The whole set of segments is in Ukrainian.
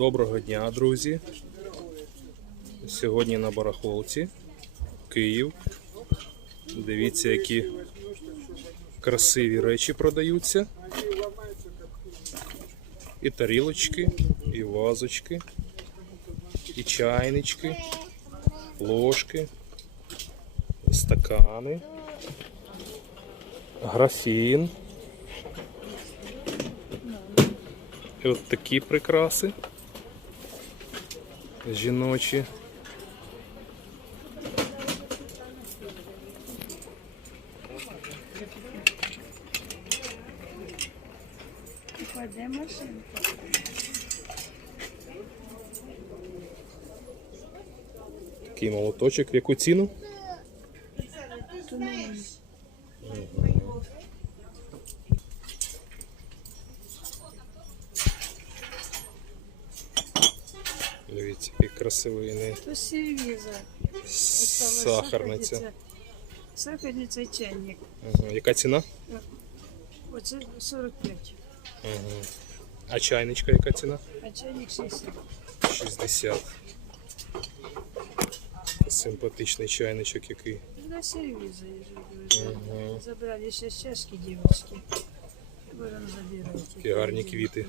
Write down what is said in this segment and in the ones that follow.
Доброго дня, друзі. Сьогодні на барахолці Київ. Дивіться, які красиві речі продаються. І тарілочки, і вазочки, і чайнички, ложки, стакани, графін. І от такі прикраси жіночі. Машинку. Такий молоточок. В яку ціну? Дивіться, який красивий То сервіза. сахарниця. Сахарниця і чайник. Ага. Яка ціна? Оце 45. Ага. А чайничка яка ціна? А чайник 60. 60. Симпатичний чайничок який. Для сервіза. Ага. Забрали ще чашки девочки. Будем забирать. Такі гарні квіти.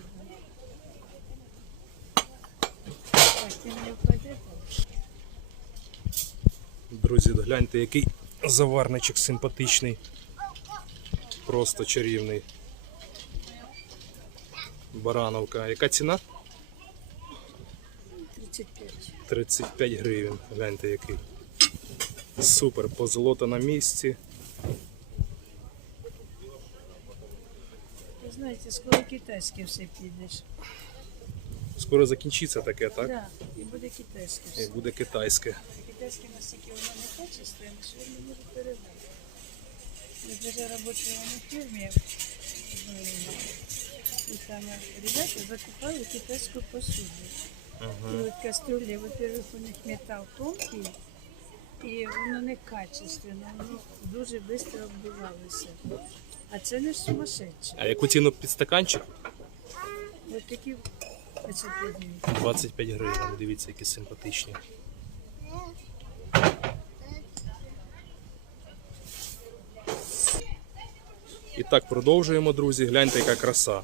Так, ти не впаде? Друзі, гляньте, який заварничок симпатичний. Просто чарівний. Барановка. Яка ціна? 35. 35 гривень. Гляньте який. Супер, позолота на місці. Ви знаєте, скоро китайське все підеш. Скоро закінчиться таке, так? Да, і буде китайське І буде китайське. Китайське настільки воно не качественне, що я не можу передати. Я даже работала на фирме, э, и там ребята закупали китайскую посуду. И вот кастрюли, во-первых, у них металл тонкий, і воно не качественне, воно дуже швидко оббивалося. А це не сумасшедше. А яку ціну під стаканчик? Ось такі. 25 гривень. Дивіться, які симпатичні. І так продовжуємо, друзі. Гляньте, яка краса.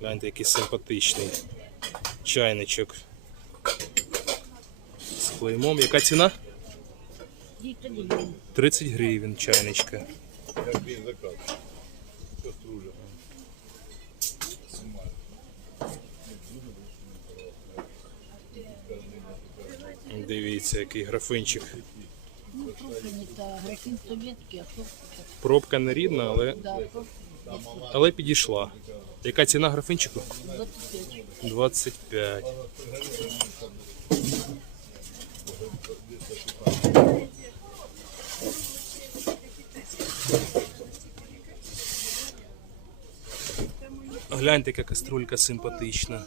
Гляньте, який симпатичний чайничок. З клеймом. Яка ціна? 30 гривень чайничка. Який заказ? Каструля. Дивіться, який графинчик. Ну, просто не та графін совєтський, а просто Пробка не рідна, але, да, просто але підійшла. Яка ціна графинчику? 25. 25. Гляньте, яка каструлька симпатична.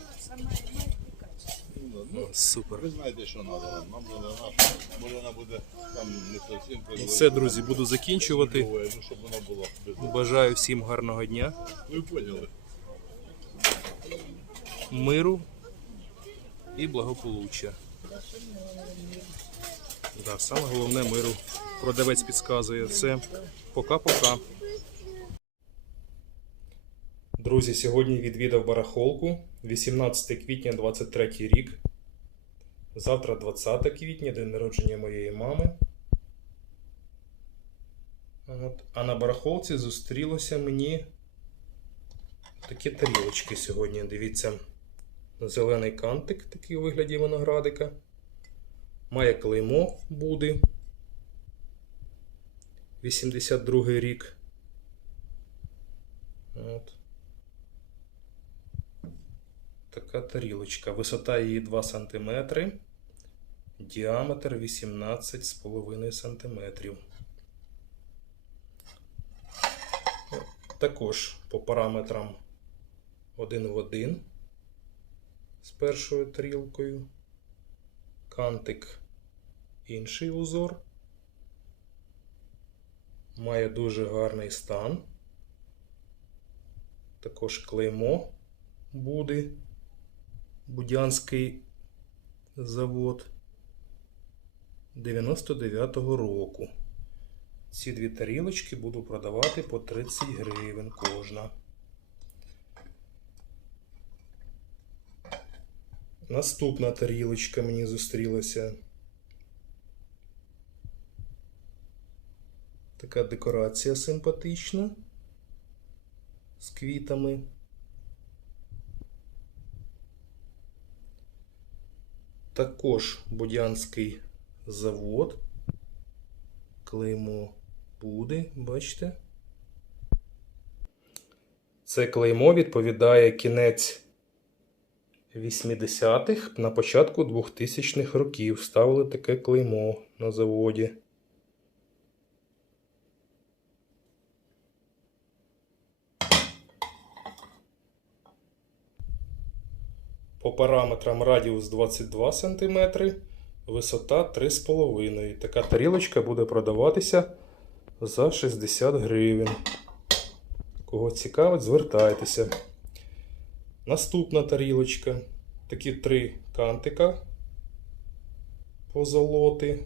О, Супер. Ви знаєте, що треба нам. Нам треба наша. Може вона буде там не зовсім Ну все, друзі, буду закінчувати. Ну, щоб вона була. Бажаю всім гарного дня, Ви поняли. миру і благополуччя. Да, саме головне миру. Продавець підказує все. Пока-пока. Друзі, сьогодні відвідав барахолку 18 квітня 23 рік. Завтра 20 квітня, день народження моєї мами. От. А на барахолці зустрілося мені такі тарілочки сьогодні. Дивіться, зелений кантик, такий у вигляді виноградика. Має клеймо Буди. 82 рік. От. Така тарілочка. Висота її 2 см. Діаметр 18,5 см. Також по параметрам один в один з першою тарілкою. Кантик інший узор. Має дуже гарний стан. Також клеймо буде. Будянський завод 99-го року. Ці дві тарілочки буду продавати по 30 гривень кожна. Наступна тарілочка мені зустрілася. Така декорація симпатична з квітами. Також Будянський завод. Клеймо буде, бачите? Це клеймо відповідає кінець 80-х на початку 2000-х років. Ставили таке клеймо на заводі. По параметрам радіус 22 см, висота 3,5 Така тарілочка буде продаватися за 60 гривень. Кого цікавить, звертайтеся. Наступна тарілочка. Такі три кантика позолоти.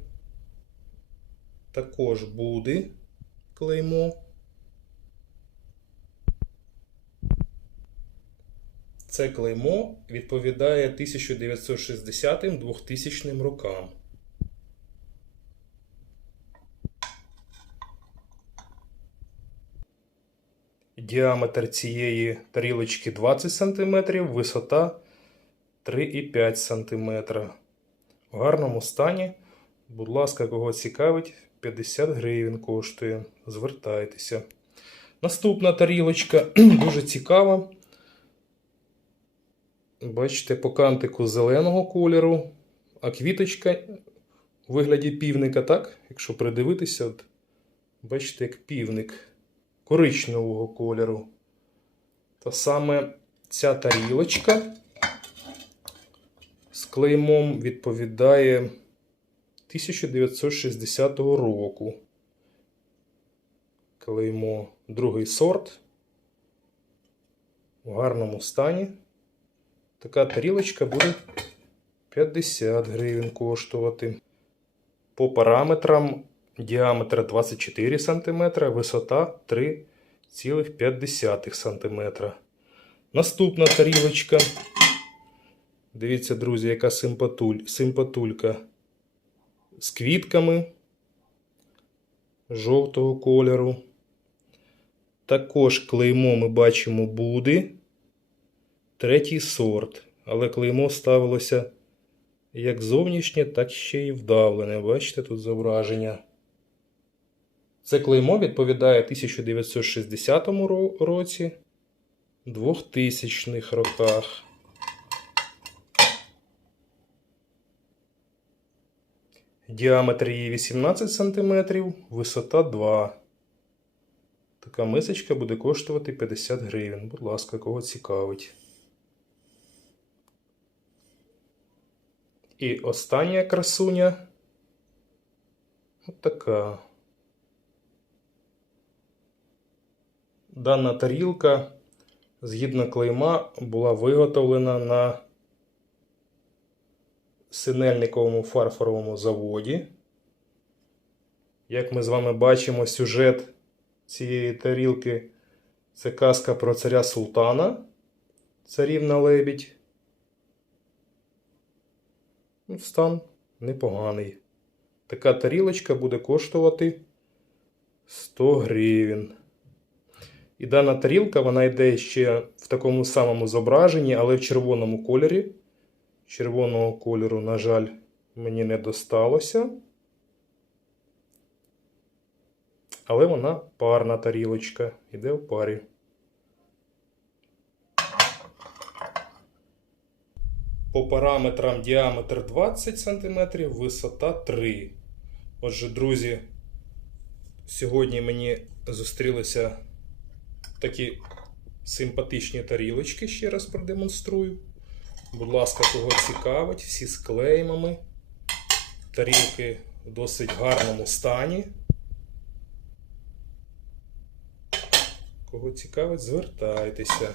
Також буде клеймо. Це клеймо відповідає 1960-2000 рокам. Діаметр цієї тарілочки 20 см, висота 3,5 см. В гарному стані, будь ласка, кого цікавить, 50 гривень коштує. Звертайтеся. Наступна тарілочка дуже цікава. Бачите, по кантику зеленого кольору, а квіточка у вигляді півника, так? Якщо придивитися, от, бачите, як півник коричневого кольору. То саме ця тарілочка з клеймом відповідає 1960 року. Клеймо другий сорт в гарному стані. Така тарілочка буде 50 гривень коштувати. По параметрам діаметр 24 см, висота 3,5 см. Наступна тарілочка. Дивіться, друзі, яка симпатуль, симпатулька з квітками жовтого кольору. Також клеймо ми бачимо буде третій сорт, але клеймо ставилося як зовнішнє, так ще й вдавлене. Бачите тут зображення. Це клеймо відповідає 1960 році, 2000-х роках. Діаметр її 18 см, висота 2 Така мисочка буде коштувати 50 гривень. Будь ласка, кого цікавить. І остання красуня. От така. Дана тарілка, згідно клейма, була виготовлена на синельниковому фарфоровому заводі. Як ми з вами бачимо, сюжет цієї тарілки це казка про царя Султана, царівна лебідь. Стан непоганий. Така тарілочка буде коштувати 100 гривень. І дана тарілка вона йде ще в такому самому зображенні, але в червоному кольорі. Червоного кольору, на жаль, мені не досталося. Але вона парна тарілочка. Іде в парі. По параметрам діаметр 20 см, висота 3. Отже, друзі, сьогодні мені зустрілися такі симпатичні тарілочки, ще раз продемонструю. Будь ласка, кого цікавить, всі з клеймами. Тарілки в досить гарному стані. Кого цікавить, звертайтеся.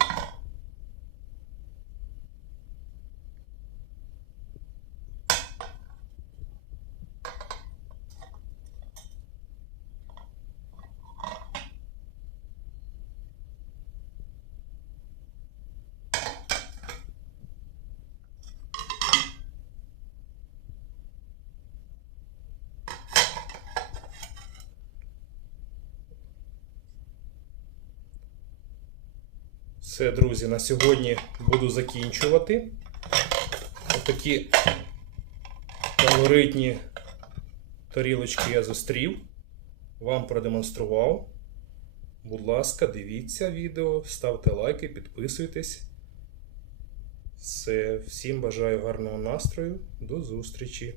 Все, друзі, на сьогодні буду закінчувати. Отакі колоритні тарілочки я зустрів. Вам продемонстрував. Будь ласка, дивіться відео, ставте лайки, підписуйтесь. Все, всім бажаю гарного настрою. До зустрічі!